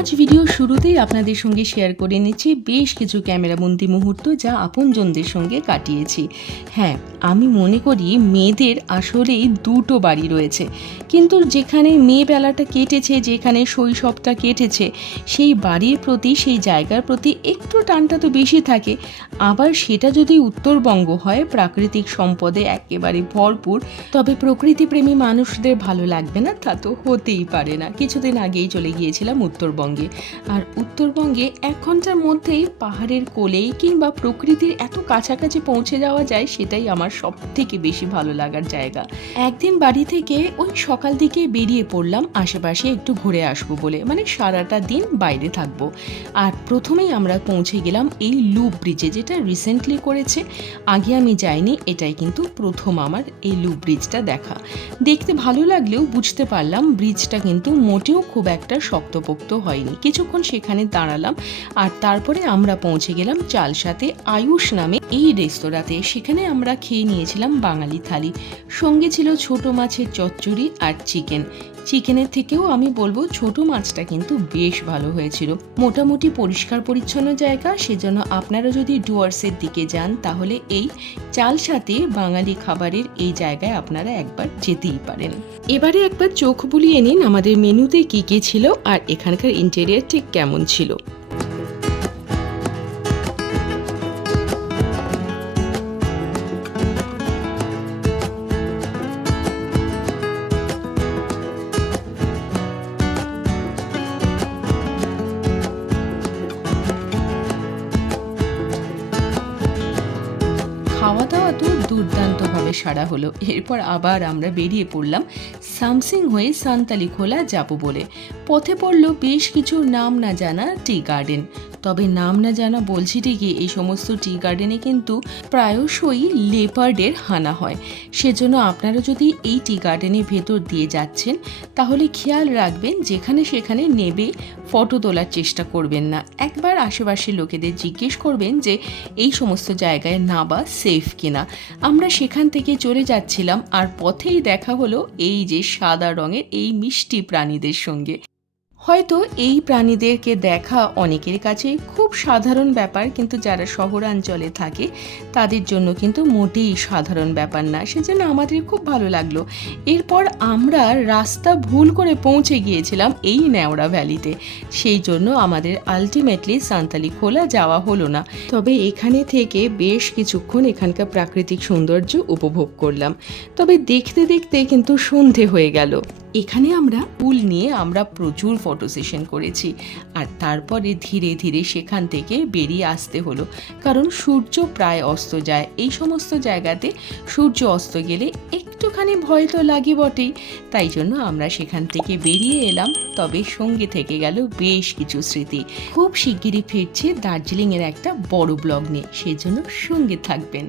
আজ ভিডিও শুরুতেই আপনাদের সঙ্গে শেয়ার করে নিচ্ছি বেশ কিছু ক্যামেরাবন্দি মুহূর্ত যা আপনজনদের সঙ্গে কাটিয়েছি। হ্যাঁ, আমি মনে করি মেয়েদের আসলেই দুটো বাড়ি রয়েছে, কিন্তু যেখানে মেয়েবেলাটা কেটেছে, যেখানে শৈশবটা কেটেছে, সেই বাড়ির প্রতি, সেই জায়গার প্রতি একটু টানটা তো বেশি থাকে। আবার সেটা যদি উত্তরবঙ্গ হয়, প্রাকৃতিক সম্পদে একেবারে ভরপুর, তবে প্রকৃতিপ্রেমী মানুষদের ভালো লাগবে না তা তো হতেই পারে না। কিছুদিন আগেই চলে গিয়েছিলাম উত্তরবঙ্গে, আর উত্তরবঙ্গে 1 ঘন্টার মধ্যেই পাহাড়ের কোলেই কিংবা প্রকৃতির এত কাছাকাছি পৌঁছে যাওয়া যায়, সেটাই আমার সব থেকে বেশি ভালো লাগার জায়গা। একদিন বাড়ি থেকে ওই সকাল দিকে বেরিয়ে পড়লাম আশেপাশে একটু ঘুরে আসবো বলে, মানে সারাটা দিন বাইরে থাকবো। আর প্রথমেই আমরা পৌঁছে গেলাম এই লুপ ব্রিজে, যেটা রিসেন্টলি করেছে। আগে আমি যাইনি, এটাই কিন্তু প্রথম আমার এই লুপ ব্রিজটা দেখা। দেখতে ভালো লাগলেও বুঝতে পারলাম ব্রিজটা কিন্তু মোটেও খুব একটা শক্তপোক্ত হয়নি। কিছুক্ষণ সেখানে দাঁড়ালাম, আর তারপরে আমরা পৌঁছে গেলাম চালসাতে আয়ুষ নামে এই রেস্তোরাঁতে। সেখানে আমরা খেয়ে নিয়েছিলাম বাঙালি থালি, সঙ্গে ছিল ছোট মাছের চচ্চড়ি আর চিকেনের থেকেও আমি বলবো ছোট মাছটা কিন্তু বেশ ভালো হয়েছিল। মোটামুটি পরিষ্কার পরিচ্ছন্ন জায়গা, সেজন্য আপনারা যদি ডুয়ার্সের দিকে যান তাহলে এই চালসাতে বাঙালি খাবারের এই জায়গায় আপনারা একবার যেতেই পারেন। এবারে একবার চোখ বুলিয়ে নিন আমাদের মেনুতে কী কী ছিল আর এখানকার ইন্টেরিয়ার ঠিক কেমন ছিল। খাওয়া দাওয়া তো দুর্দান্তভাবে সারা হলো। এরপর আবার আমরা বেরিয়ে পড়লাম সামসিং হয়ে সান্তালি খোলা যাবো বলে। পথে পড়ল বেশ কিছু নাম না জানা টি গার্ডেন। তবে নাম না জানা বলছি ঠিকই, এই সমস্ত টি গার্ডেনে কিন্তু প্রায়শই লেপার্ডের হানা হয়। সেজন্য আপনারা যদি এই টি গার্ডেনের ভেতর দিয়ে যাচ্ছেন তাহলে খেয়াল রাখবেন যেখানে সেখানে নেবে ফটো তোলার চেষ্টা করবেন না। একবার আশেপাশের লোকেদের জিজ্ঞেস করবেন যে এই সমস্ত জায়গায় নাবা সেফ কিনা। আমরা সেখান থেকে চলে যাচ্ছিলাম, আর পথেই দেখা হলো এই যে সাদা রঙের এই মিষ্টি প্রাণীদের সঙ্গে। হয়তো এই প্রাণীদেরকে দেখা অনেকের কাছে খুব সাধারণ ব্যাপার, কিন্তু যারা শহরাঞ্চলে থাকে তাদের জন্য কিন্তু মোটেই সাধারণ ব্যাপার না। সেজন্য আমাদের খুব ভালো লাগলো। এরপর আমরা রাস্তা ভুল করে পৌঁছে গিয়েছিলাম এই নেওড়া ভ্যালিতে, সেই জন্য আমাদের আলটিমেটলি সান্তালি খোলা যাওয়া হলো না। তবে এখানে থেকে বেশ কিছুক্ষণ এখানকার প্রাকৃতিক সৌন্দর্য উপভোগ করলাম। তবে দেখতে দেখতে কিন্তু সন্ধে হয়ে গেল। এখানে আমরা পুল নিয়ে আমরা প্রচুর ফটো সেশন করেছি, আর তারপরে ধীরে ধীরে সেখান থেকে বেরিয়ে আসতে হলো, কারণ সূর্য প্রায় অস্ত যায়। এই সমস্ত জায়গাতে সূর্য অস্ত গেলে একটুখানি ভয় তো লাগে বটেই, তাই জন্য আমরা সেখান থেকে বেরিয়ে এলাম। তবে সঙ্গে থেকে গেল বেশ কিছু স্মৃতি। খুব শিগগিরই ফিরছি দার্জিলিংয়ের একটা বড় ব্লগ নিয়ে, সেজন্য সঙ্গে থাকবেন।